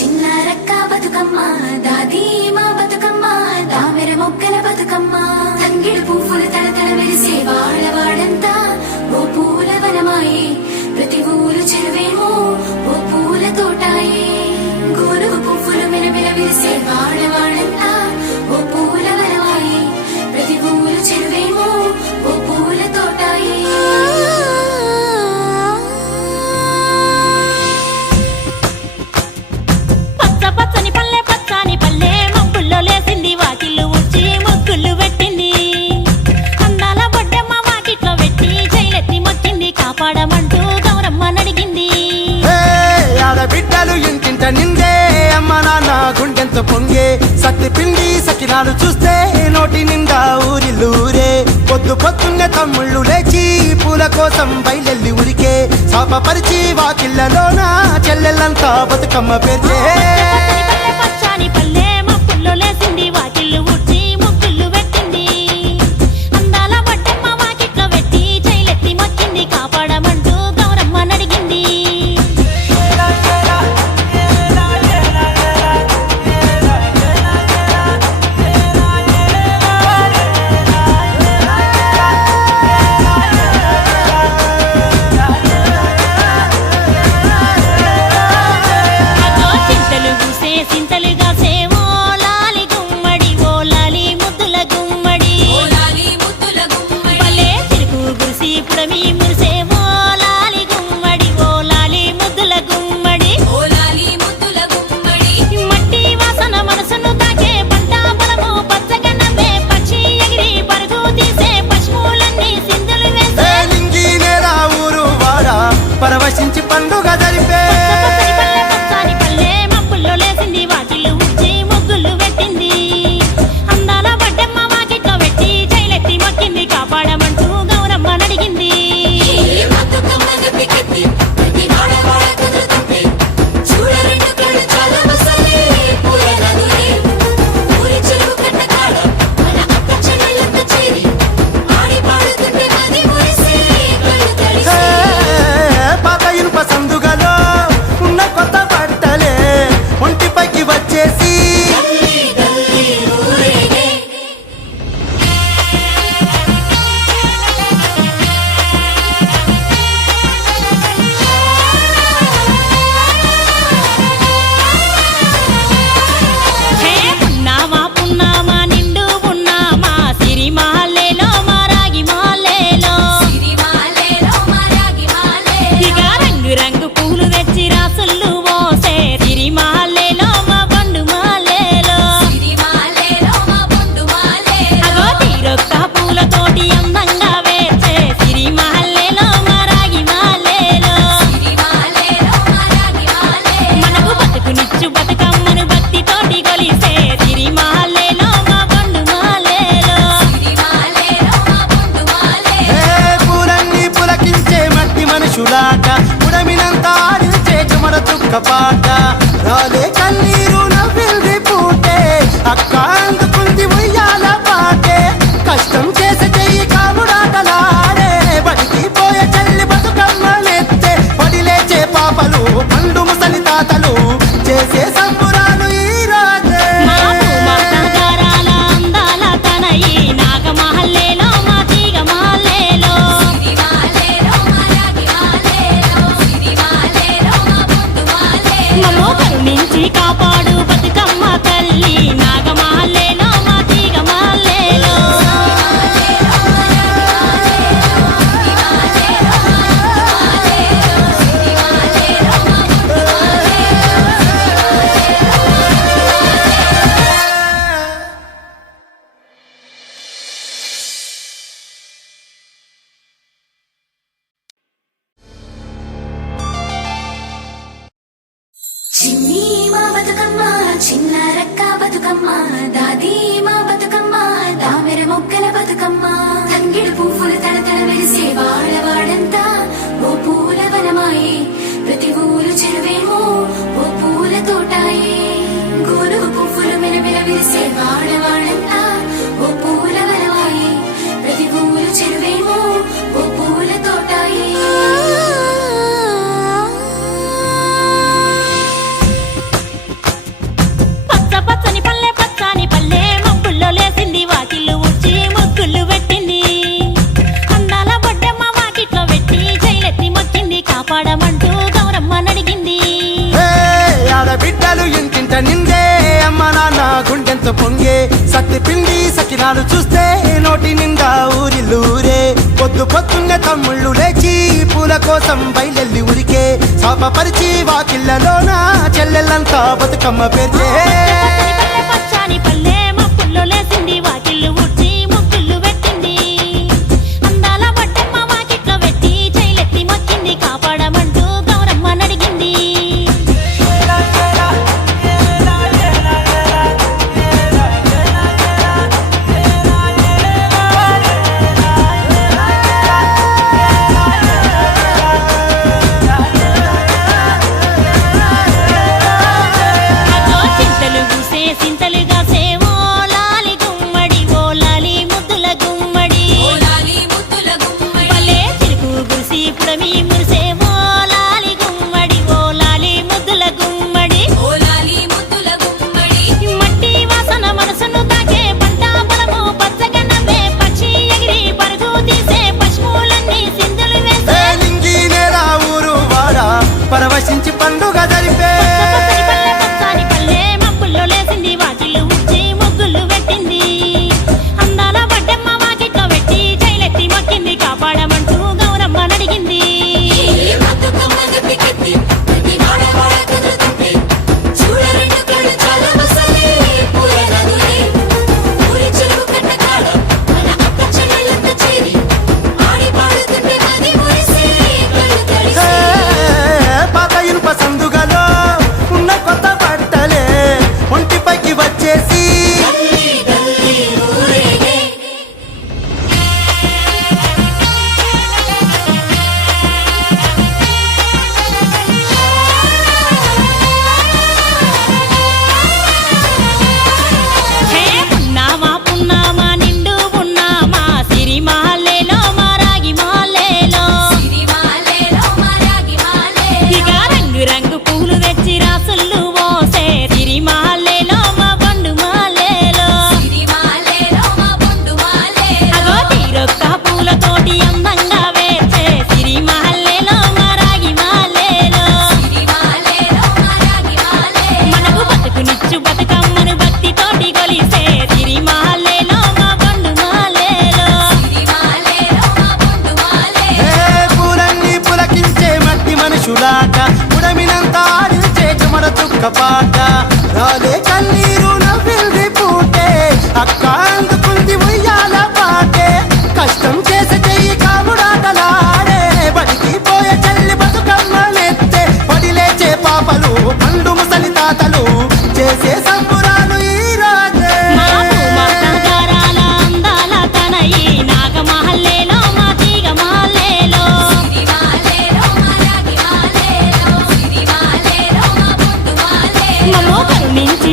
చిన్నారక్క బతుకమ్మ దాది మా బతుకమ్మ దామెర మొక్కల బతుకమ్మ తంగిడు పువ్వులు తడతడ మెరిసే వాడవాడంతా ఓ పూల వనమాయే ప్రతి ఊరు చెరువేమో ఓ పూల తోటాయే గోరువు పువ్వులు మెరమెర విరిసే వాడవాడంతా ఓ పూల వనమాయే ప్రతి ఊరు చెరువేమో ఓ పూల తోటాయే పచ్చని పల్లె పచ్చని పల్లె మబ్బుల్లో లేసింది వాకిళ్ళు ఊడ్చి ముగ్గులు పెట్టింది అందాల బొడ్డమ్మ వాకిట్లో పెట్టి జైలెత్తి మొక్కింది కాపాడమంటూ గౌరమ్మ నడిగింది ఆడబిడ్డలు ఇంటింట నిందే అమ్మ నాన్న గుండెంత పొంగే సత్తి పిండి సకినాలు చూస్తే నోటి నిండా ఊరిల్లూరే పొద్దు పొద్దున్నే తమ్ముళ్ళు లేచి పూల కోసం బయలెల్లి ఉరికే శాపపరిచి వాకిళ్ళలోన చెల్లెళ్ళంతా బతుకమ్మ పేర్చే పచ్చని పల్లె మబ్బుల్లో లేసింది వాకిళ్ళు ఊడ్చి ముగ్గులు పెట్టింది అందాల బొడ్డమ్మ వాకిట్లో పెట్టి జైలెత్తి మొక్కింది కాపాడమంటూ గౌరమ్మ నడిగింది పరవశించి పండుగ జరిపే పచ్చని పల్లె మబ్బుల్లో లేసింది వాకిళ్ళు ఊడ్చి ముగ్గులు పెట్టింది అందాల బొడ్డమ్మ వాకిట్లో పెట్టి జైలెత్తి మొక్కింది కాపాడమంటూ గౌరమ్మ నడిగింది సందుగలో ఉన్న కొత్త బట్టలే ఒంటిపైకి వచ్చేసి పున్నామా పున్నామా నిండు పున్నామా సిరిమాలేలో మారాగి మాలేలో ఇక రంగు రంగు పూలు తెచ్చి రాసుళ్ళు మోసే సిరిమాలేలో మా బండు మాలేలో అగో తీరొక్క పూలతోటి అందంగా వేచే సిరిమాలేలో మారాగి మాలేలో మనకు బతుకునిచ్చు బతుకమ్మను భక్తితోటి కొలిసే సిరిమాలేలో మా బండు మాలేలో పూలన్నీ పులకించే మట్టి మనుషులాట ఉడమినంత ఆడించే చెమర చుక్కపాట రాలే కన్నీరు నవ్వింది పూటే అక్క అందుకుంది ఉయ్యాల పాటే కష్టం చేసే చెయ్యి కాముడాటలాడే బడికి పోయే చెల్లి బతుకమ్మనెత్తే పడి లేచే పాపలు పండు ముసలి తాతలు చేసే సంబురాలు ఈ రోజే నగరాల అందాల తనయి నాగమహల్లేలో మా తీగ మహల్లేలో మమ్మో కరుణించి కాపాడు బతుకమ్మ తల్లి నాగమహల్లేలో మా తీగ మహల్లేలో చిన్ని మా బతుకమ్మ చిన్నారక్క బతుకమ్మ దాది మా బతుకమ్మ దామెర మొక్కల బతుకమ్మ తంగిడు పువ్వులు తడతడ మెరిసే వాడవాడంతా ఓ పూల వనమాయే ప్రతి ఊరు చెరువేమో ఓ పూల తోటాయే గోరువు పువ్వులు మెరమెర విరిసే వాడవాడంతా ఓ పూల వనమాయే ప్రతి ఊరు చెరువేమో ఓ పూల తోటాయే నిందే అమ్మ నాన్న గుండెంతో పొంగే సత్తి పిండి సకినాలు చూస్తే నోటి నిండా ఊరిల్లూరే పొద్దు పొద్దున్నే తమ్ముళ్ళు లేచి పూల కోసం బయలెల్లి ఉరికే శాపపరిచి వాకిళ్ళలోన చెల్లెళ్ళంతా బతుకమ్మ పేర్చే పచ్చని పచ్చని పల్లె మబ్బుల్లో లేసింది వాకిళ్ళు ఊడ్చి ముగ్గులు పెట్టింది అందాల బొడ్డమ్మ వాకిట్లో పెట్టి జైలెత్తి మొక్కింది కాపాడమంటూ గౌరమ్మ నడిగింది అగో చింతలు పూసే సింతలు కాసే ఓ లాలి గుమ్మడి ఓ లాలి ముద్దుల గుమ్మడి భలే చిరుకు గురిసి పుడమి మురిసే ఓ లాలి గుమ్మడి ఓ లాలి ముద్దుల గుమ్మడి మట్టి వాసన మనసును తాకే పంట పొలము పచ్చగా నవ్వే పక్షి ఎగిరి పరుగు తీసే పశువులన్నీ సింధులు వేసే నింగి నేరా ఊరు వాడా పరవశించి పండుగ జరిపే పచ్చని పల్లె మబ్బుల్లో లేసింది వాకిళ్ళు ఊడ్చి ముగ్గులు పెట్టింది అందాల బొడ్డమ్మ వాకిట్లో పెట్టి జైలెత్తి మొక్కింది కాపాడమంటూ గౌరమ్మ నడిగింది పాత ఇనుప సందుగలో ఉన్న కొత్త బట్టలే ఒంటిపైకి వచ్చేసి హే పున్నామా పున్నామా నిండు పున్నామా సిరిమాలేలో మా రాగి మాలేలో ఇక రంగు రంగు పూలు తెచ్చి రాసుళ్ళు మోసే సిరిమాలేలో మా బండు మాలేలో అగో తీరొక్క పూలతోటి అందంగా వేచే సిరిమాలేలో మా రాగి మాలేలో మనకు బతుకునిచ్చు బతుకమ్మను భక్తితోటి కొలిసే సిరిమాలేలో మా బండు మాలేలో పూలన్నీ పులకించే మట్టి మనుషులాట ఉడమినంత ఆడించే చెమడ చుక్క పాట రాలే కన్నీరు నవ్వింది పూటే అక్క అందుకుంది ఉయ్యాల పాటే కష్టం చేసే చెయ్యి కాముడాటలాడే బడికి పోయే చెల్లి బతుకమ్మ నెత్తే పడి లేచే పాపలు పండు ముసలి తాతలు చేసే సంబురాలు ఈ రాజే మా నగరాల అందాల తనయి నాగమహల్లేలో మా తీగ మాలేలో మమ్మో కరుణించి